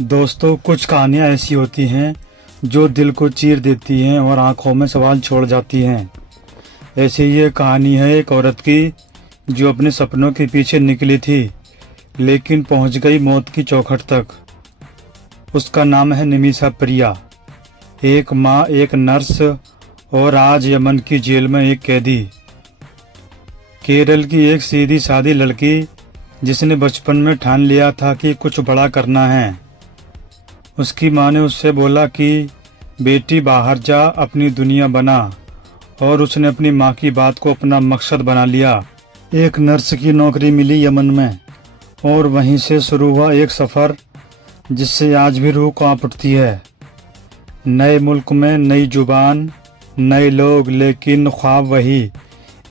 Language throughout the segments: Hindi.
दोस्तों, कुछ कहानियाँ ऐसी होती हैं जो दिल को चीर देती हैं और आंखों में सवाल छोड़ जाती हैं। ऐसी ये कहानी है एक औरत की जो अपने सपनों के पीछे निकली थी, लेकिन पहुंच गई मौत की चौखट तक। उसका नाम है निमिषा प्रिया। एक माँ, एक नर्स और आज यमन की जेल में एक कैदी। केरल की एक सीधी सादी लड़की जिसने बचपन में ठान लिया था कि कुछ बड़ा करना है। उसकी माँ ने उससे बोला कि बेटी बाहर जा, अपनी दुनिया बना, और उसने अपनी माँ की बात को अपना मकसद बना लिया। एक नर्स की नौकरी मिली यमन में और वहीं से शुरू हुआ एक सफ़र जिससे आज भी रूह कांप उठती है। नए मुल्क में नई जुबान, नए लोग, लेकिन ख्वाब वही,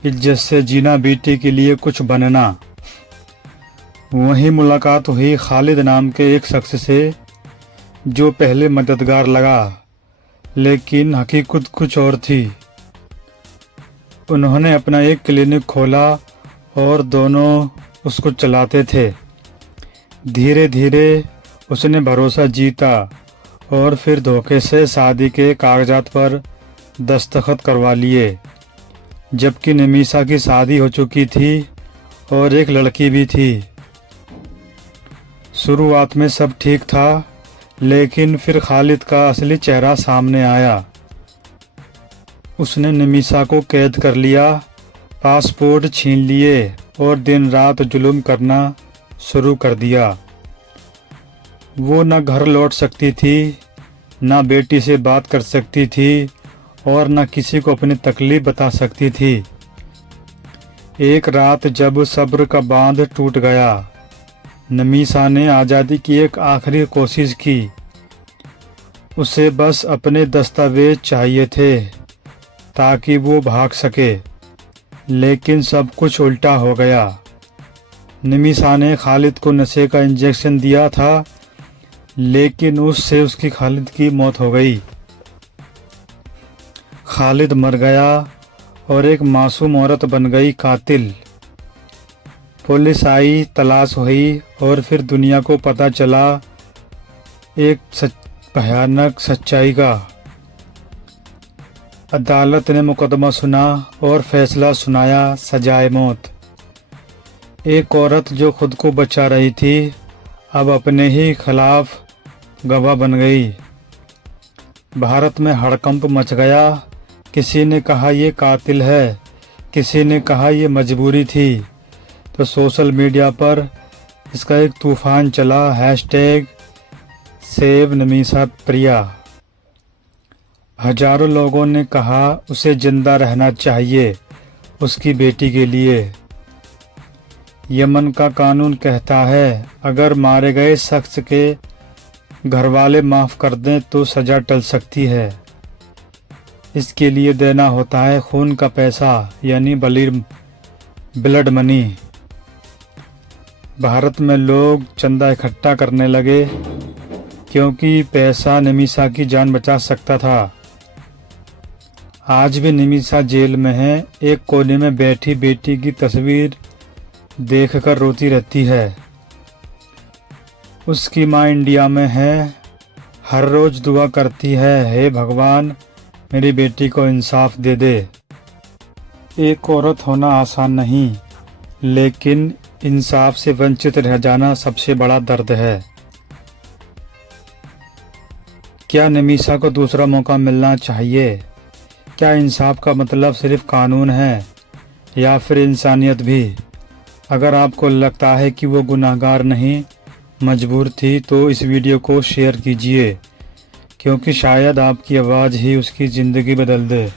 इज्जत से जीना, बेटी के लिए कुछ बनना। वहीं मुलाकात हुई खालिद नाम के एक शख्स से जो पहले मददगार लगा, लेकिन हकीकत कुछ और थी। उन्होंने अपना एक क्लिनिक खोला और दोनों उसको चलाते थे। धीरे धीरे उसने भरोसा जीता और फिर धोखे से शादी के कागजात पर दस्तखत करवा लिए, जबकि निमिषा की शादी हो चुकी थी और एक लड़की भी थी। शुरुआत में सब ठीक था, लेकिन फिर खालिद का असली चेहरा सामने आया। उसने निमिषा को कैद कर लिया, पासपोर्ट छीन लिए और दिन रात जुल्म करना शुरू कर दिया। वो न घर लौट सकती थी, न बेटी से बात कर सकती थी और न किसी को अपनी तकलीफ बता सकती थी। एक रात जब सब्र का बांध टूट गया, निमिषा ने आज़ादी की एक आखिरी कोशिश की। उसे बस अपने दस्तावेज चाहिए थे ताकि वो भाग सके, लेकिन सब कुछ उल्टा हो गया। निमिषा ने खालिद को नशे का इंजेक्शन दिया था, लेकिन उससे उसकी खालिद की मौत हो गई। खालिद मर गया और एक मासूम औरत बन गई कातिल। पुलिस आई, तलाश हुई और फिर दुनिया को पता चला एक भयानक सच्चाई का। अदालत ने मुकदमा सुना और फैसला सुनाया, सजाए मौत। एक औरत जो खुद को बचा रही थी, अब अपने ही खिलाफ गवाह बन गई। भारत में हड़कंप मच गया। किसी ने कहा ये कातिल है, किसी ने कहा ये मजबूरी थी। तो सोशल मीडिया पर इसका एक तूफान चला, #सेव निमिषा प्रिया। हजारों लोगों ने कहा उसे जिंदा रहना चाहिए उसकी बेटी के लिए। यमन का कानून कहता है अगर मारे गए शख्स के घर वाले माफ़ कर दें तो सज़ा टल सकती है। इसके लिए देना होता है खून का पैसा, यानी ब्लड मनी। भारत में लोग चंदा इकट्ठा करने लगे क्योंकि पैसा निमिषा की जान बचा सकता था। आज भी निमिषा जेल में है, एक कोने में बैठी बेटी की तस्वीर देखकर रोती रहती है। उसकी माँ इंडिया में है, हर रोज़ दुआ करती है, हे भगवान मेरी बेटी को इंसाफ दे दे। एक औरत होना आसान नहीं, लेकिन इंसाफ से वंचित रह जाना सबसे बड़ा दर्द है। क्या निमिषा को दूसरा मौका मिलना चाहिए? क्या इंसाफ का मतलब सिर्फ कानून है या फिर इंसानियत भी? अगर आपको लगता है कि वो गुनाहगार नहीं, मजबूर थी, तो इस वीडियो को शेयर कीजिए, क्योंकि शायद आपकी आवाज़ ही उसकी ज़िंदगी बदल दे।